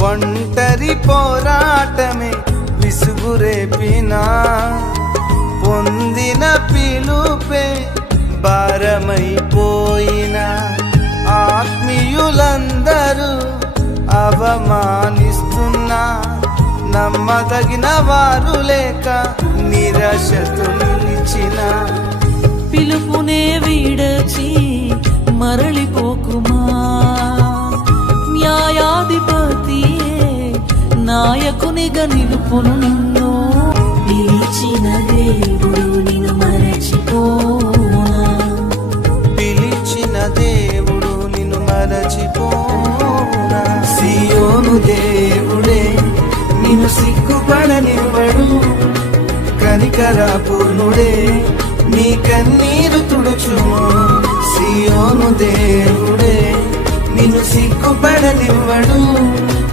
ఒంటరి పోరాటమే విసుగురేపినా పొందిన పిలుపే భారమైపోయినా ఆత్మీయులందరూ అవమానిస్తున్నా నమ్మదగిన వారు లేక నిరాశతులిచిన పిలుపునే విడచి మరలిపోకుమా న్యాయాధిపతియే నాయకునిగా నిలుపును నిన్ను పిలిచిన దేవుడు నిన్ను మరచిపోనా పిలిచిన దేవుడు నిన్ను మరచిపోనా సియోను దేవుడే నిన్ను సిగ్గుపడనివ్వడు కనికరాపూర్ణుడే నీ కన్నీరు తుడుచుము సియోను దేవుడే నిన్ను సిగ్గుపడనివ్వడు